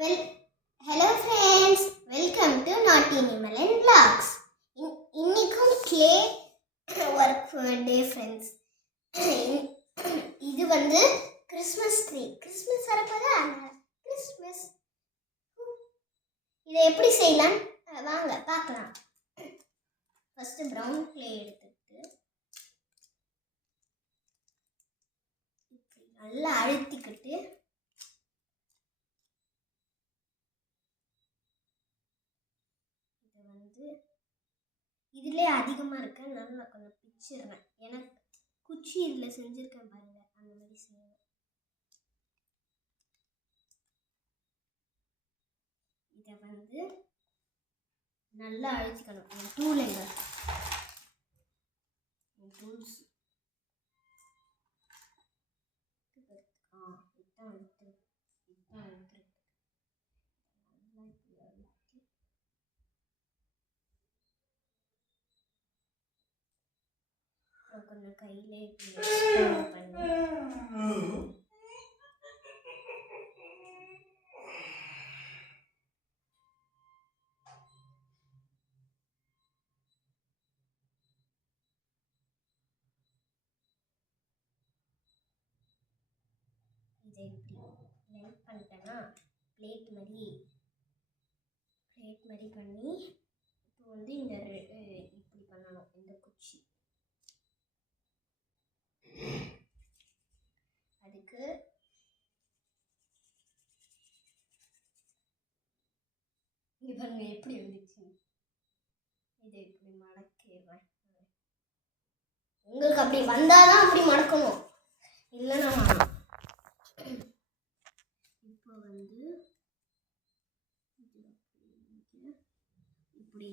Well hello friends, welcome to naughty Nimal and vlogs. இன்னைக்கும் clay work day friends. இது வந்து Christmas tree. Christmas வரப்போதா, Christmas. இதை எப்படி செய்யலாம் வாங்க பார்க்கலாம். ஃபர்ஸ்ட் ப்ரௌன் க்ளே எடுத்துட்டு நல்லா அழுத்திக்கிட்டு இதுலேயே அதிகமாக இருக்கு, அதனால நான் கொஞ்சம் பிச்சிடுறேன். எனக்கு குச்சி இதில் செஞ்சுருக்கேன் பாருங்க, அந்த மாதிரி செய்யணும். இதை வந்து நல்லா அழிச்சிக்கணும். என் டூல் எங்க, என் டூல்ஸ் கொஞ்சம் கையிலே பண்ணி இதை இப்படி லென்த் பண்ணிட்டேன்னா பிளேட் மாதிரி பண்ணி இப்போ வந்து இந்த இப்படி பண்ணணும். இந்த குச்சி அதுக்கு இங்க பாருங்க எப்படி வந்துச்சு. இதை இப்படி மடக்கிடுவேன். உங்களுக்கு அப்படி வந்தாதான் அப்படி மடக்கணும், இல்லைன்னா இப்போ வந்து இப்படி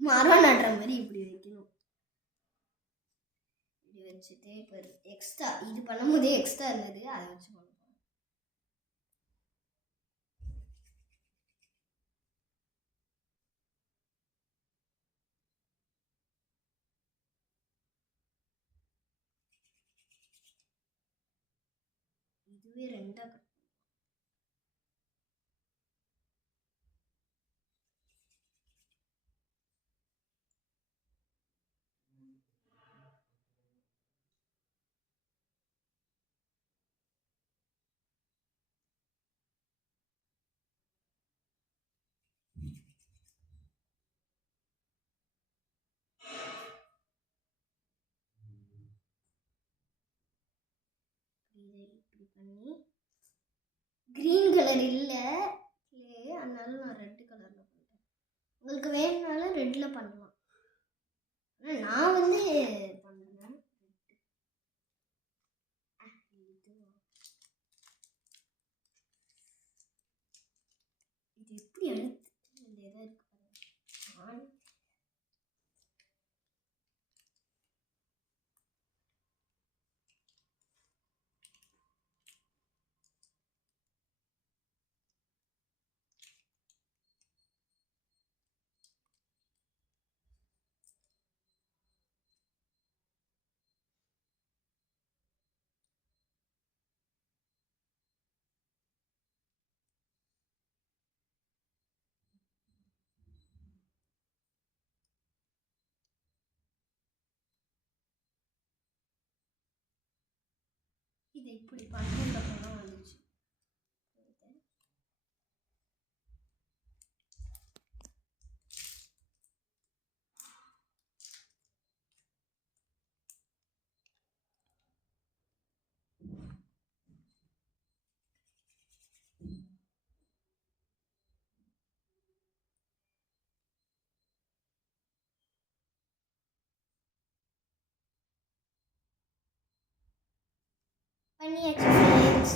மரம் நடுற மாதிரி இப்படி வைக்கணும். இப்படி வச்சுட்டு இப்போ எக்ஸ்ட்ரா இது பண்ணும் போதே எக்ஸ்ட்ரா இருந்தது, அதை வச்சு பண்ணுவோம். இதுவே ரெண்டா இதை இப்படி பண்ணி கிரீன் கலர் இல்லை அதனால நான் ரெட் கலரில் பண்ணுறேன். உங்களுக்கு வேணும்னாலும் ரெட்டில் பண்ணலாம், ஆனால் நான் வந்து பண்ணுறேன். இது எப்படி அழுத்து இந்த இதாக இருக்கு பாருங்க. இதை இப்படி பண்ணதுக்கப்புறம் வந்துச்சு. பண்ணியாச்சு ஃப்ரெண்ட்ஸ்.